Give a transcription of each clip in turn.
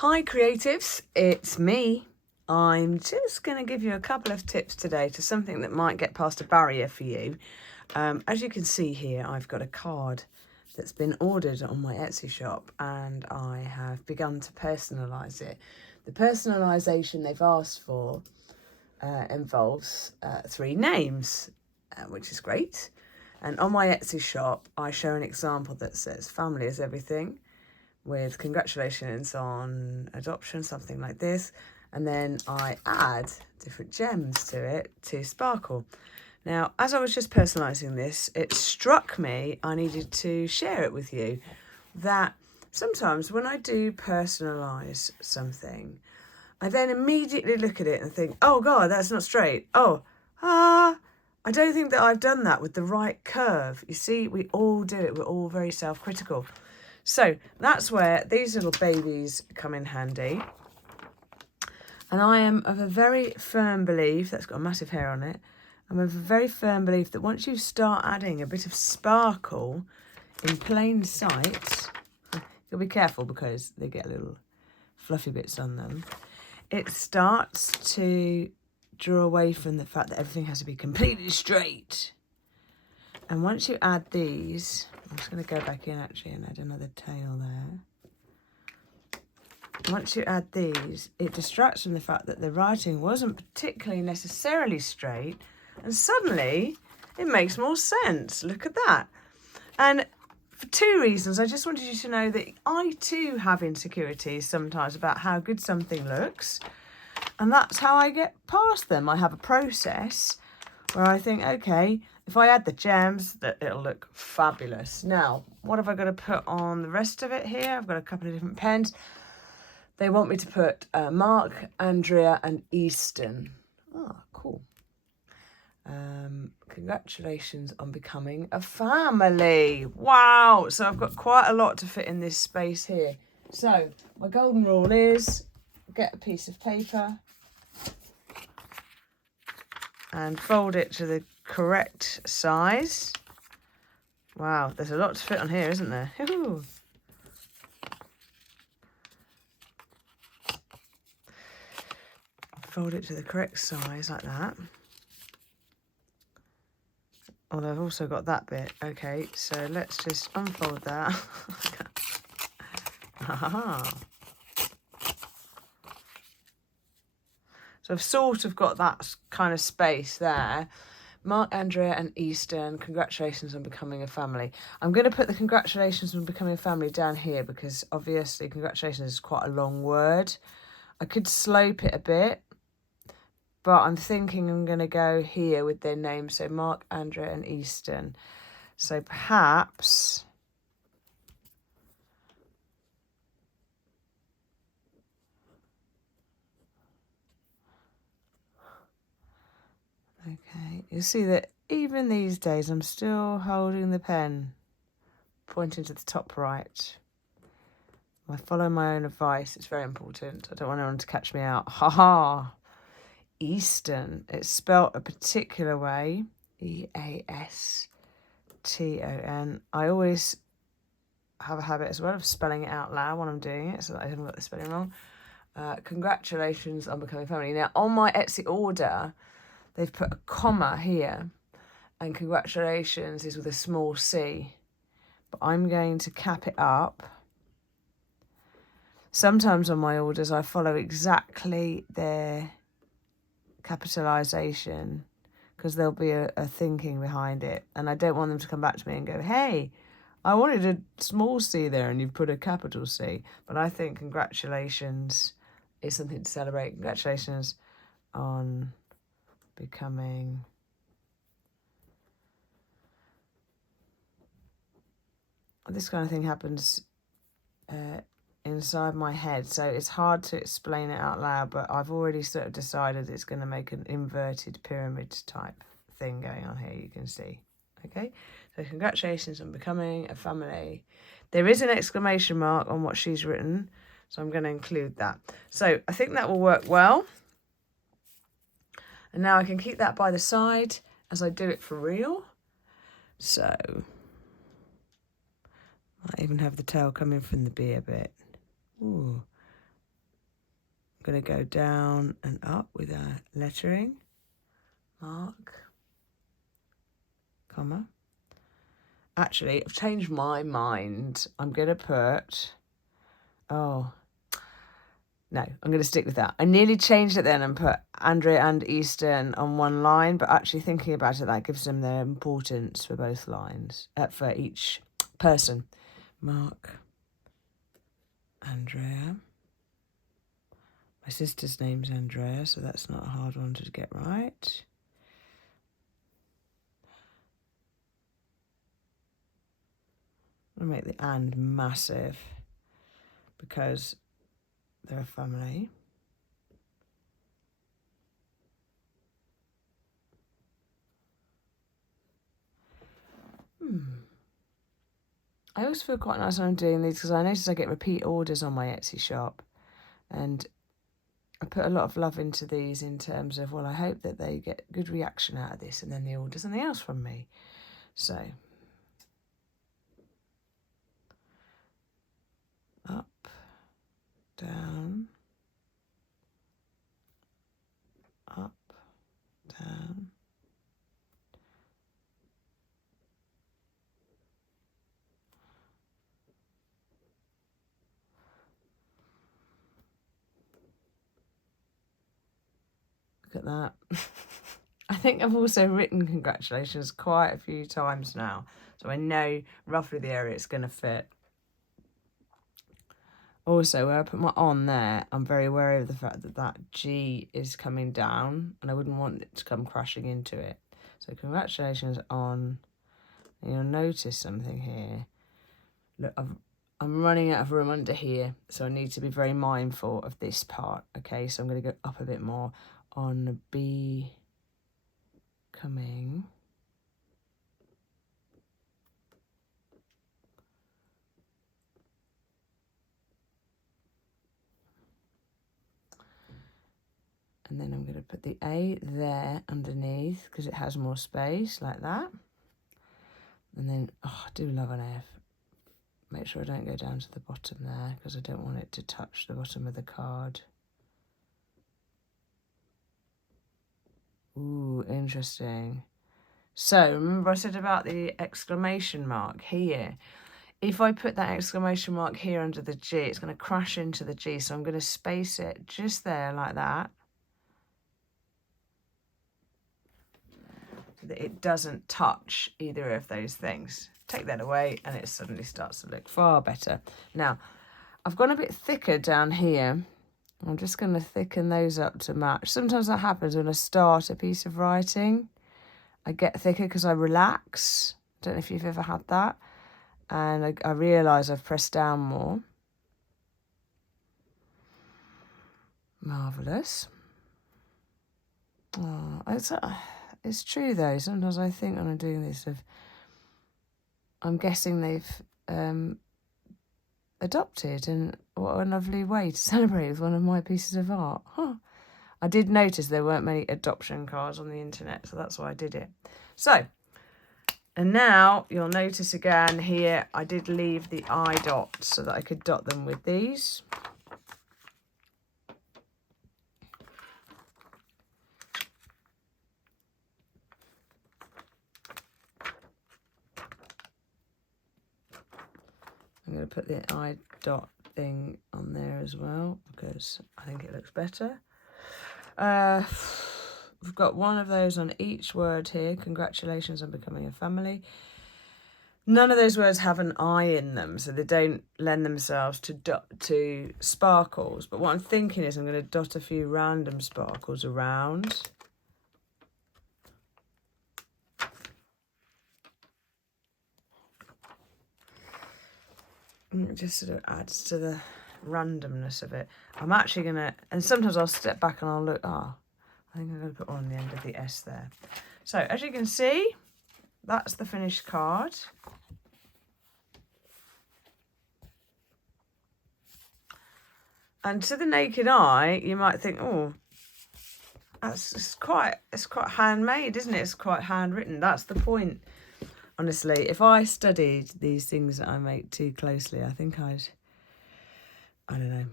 Hi creatives, it's me. I'm just going to give you a couple of tips today to something that might get past a barrier for you. As you can see here, I've got a card that's been ordered on my Etsy shop and I have begun to personalise it. The personalisation they've asked for involves 3 names, which is great. And on my Etsy shop, I show an example that says family is everything, with congratulations on adoption, something like this. And then I add different gems to it to sparkle. Now, as I was just personalising this, it struck me I needed to share it with you that sometimes when I do personalise something, I then immediately look at it and think, oh God, that's not straight. I don't think that I've done that with the right curve. You see, we all do it. We're all very self-critical. So that's where these little babies come in handy. And I am of a very firm belief, that's got a massive hair on it, I'm of a very firm belief that once you start adding a bit of sparkle in plain sight, you'll be careful because they get little fluffy bits on them, it starts to draw away from the fact that everything has to be completely straight. And once you add these, I'm just going to go back in actually and add another tail there. Once you add these, it distracts from the fact that the writing wasn't particularly necessarily straight, and suddenly it makes more sense. Look at that. And for 2 reasons, I just wanted you to know that I too have insecurities sometimes about how good something looks, and that's how I get past them. I have a process where I think, okay, if I add the gems, that it'll look fabulous. Now, what have I got to put on the rest of it here? I've got a couple of different pens. They want me to put Mark, Andrea and Easton. Oh, cool. Congratulations on becoming a family. Wow. So I've got quite a lot to fit in this space here. So my golden rule is get a piece of paper and fold it to the correct size. Wow, there's a lot to fit on here, isn't there? Ooh. Fold it to the correct size like that. Although I've also got that bit. Okay, so let's just unfold that. Aha. So I've sort of got that kind of space there. Mark, Andrea and Easton, congratulations on becoming a family. I'm going to put the congratulations on becoming a family down here because obviously congratulations is quite a long word. I could slope it a bit, but I'm thinking I'm going to go here with their names. So Mark, Andrea and Easton. So perhaps... Okay, you'll see that even these days I'm still holding the pen, pointing to the top right. I follow my own advice. It's very important. I don't want anyone to catch me out. Ha ha! Easton. It's spelt a particular way. E-A-S-T-O-N. I always have a habit as well of spelling it out loud when I'm doing it so that I haven't got the spelling wrong. Congratulations on becoming family. Now, on my Etsy order, they've put a comma here. And congratulations is with a small c. But I'm going to cap it up. Sometimes on my orders, I follow exactly their capitalisation because there'll be a thinking behind it. And I don't want them to come back to me and go, hey, I wanted a small c there and you've put a capital C. But I think congratulations is something to celebrate. Congratulations on becoming... This kind of thing happens inside my head, so it's hard to explain it out loud, but I've already sort of decided it's going to make an inverted pyramid type thing going on here, you can see. Okay, so congratulations on becoming a family. There is an exclamation mark on what she's written, so I'm going to include that. So I think that will work well. And now I can keep that by the side as I do it for real. So I even have the tail coming from the B a bit. Ooh, going to go down and up with our lettering. Mark, comma. Actually, I've changed my mind. I'm going to put, oh, no, I'm going to stick with that. I nearly changed it then and put Andrea and Easton on one line, but actually thinking about it, that gives them their importance for both lines, for each person. Mark, Andrea. My sister's name's Andrea, so that's not a hard one to get right. I'm going to make the and massive because they're a family. I always feel quite nice when I'm doing these because I notice I get repeat orders on my Etsy shop, and I put a lot of love into these in terms of, well, I hope that they get good reaction out of this and then they order something else from me. So, up, down, up, down. Look at that. I think I've also written congratulations quite a few times now, so I know roughly the area it's going to fit. Also, where I put my on there, I'm very wary of the fact that that G is coming down and I wouldn't want it to come crashing into it. So congratulations on, and you'll notice something here. Look, I'm running out of room under here, so I need to be very mindful of this part. Okay, so I'm going to go up a bit more on B coming. And then I'm going to put the A there underneath because it has more space like that. And then, oh, I do love an F. Make sure I don't go down to the bottom there because I don't want it to touch the bottom of the card. Ooh, interesting. So remember I said about the exclamation mark here. If I put that exclamation mark here under the G, it's going to crash into the G. So I'm going to space it just there like that, so that it doesn't touch either of those things. Take that away and it suddenly starts to look far better. Now, I've gone a bit thicker down here. I'm just going to thicken those up to match. Sometimes that happens when I start a piece of writing. I get thicker because I relax. Don't know if you've ever had that. And I realise I've pressed down more. Marvellous. Oh, it's true though. Sometimes I think when I'm doing this, I'm guessing they've adopted, and what a lovely way to celebrate with one of my pieces of art. Huh. I did notice there weren't many adoption cards on the internet, so that's why I did it. So, and now you'll notice again here, I did leave the eye dots so that I could dot them with these. I'm going to put the eye dot thing on there as well because I think it looks better. We've got one of those on each word here. Congratulations on becoming a family. None of those words have an I in them, so they don't lend themselves to sparkles. But what I'm thinking is I'm going to dot a few random sparkles around. It just sort of adds to the randomness of it. I'm actually going to, and sometimes I'll step back and I'll look, I think I'm going to put one on the end of the S there. So as you can see, that's the finished card. And to the naked eye, you might think, oh, it's quite handmade, isn't it? It's quite handwritten. That's the point. Honestly, if I studied these things that I make too closely, I think I don't know.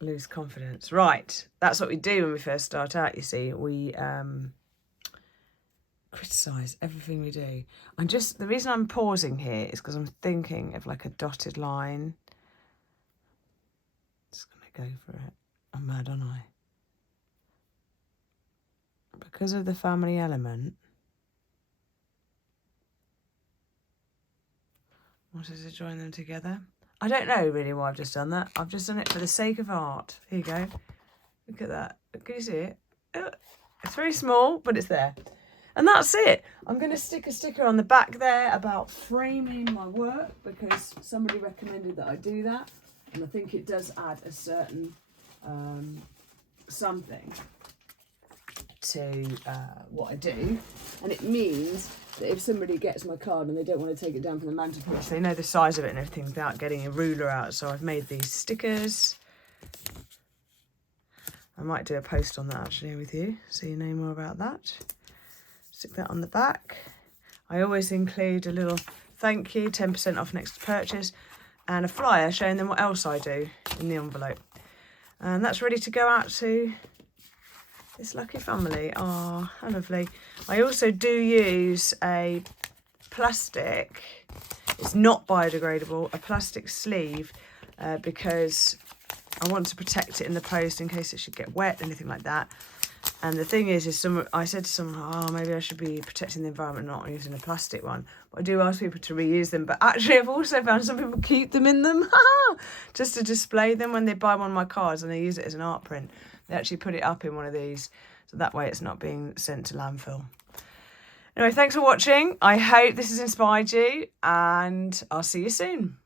lose confidence. Right, that's what we do when we first start out, you see. We criticise everything we do. The reason I'm pausing here is because I'm thinking of like a dotted line. Just going to go for it. I'm mad, aren't I? Because of the family element. Wanted to join them together. I don't know really why I've just done that. I've just done it for the sake of art. Here you go. Look at that. Can you see it? It's very small, but it's there. And that's it. I'm going to stick a sticker on the back there about framing my work because somebody recommended that I do that. And I think it does add a certain something to what I do. And it means that if somebody gets my card and they don't want to take it down from the mantelpiece, they know the size of it and everything without getting a ruler out. So I've made these stickers. I might do a post on that actually with you, so you know more about that. Stick that on the back. I always include a little thank you, 10% off next purchase, and a flyer showing them what else I do in the envelope. And that's ready to go out to this lucky family. Oh, how lovely. I also do use a plastic, it's not biodegradable, a plastic sleeve because I want to protect it in the post in case it should get wet, anything like that. And the thing is I said to someone, oh, maybe I should be protecting the environment, not using a plastic one. But I do ask people to reuse them. But actually, I've also found some people keep them in them just to display them when they buy one of my cards and they use it as an art print. They actually put it up in one of these, so that way it's not being sent to landfill. Anyway, thanks for watching. I hope this has inspired you, and I'll see you soon.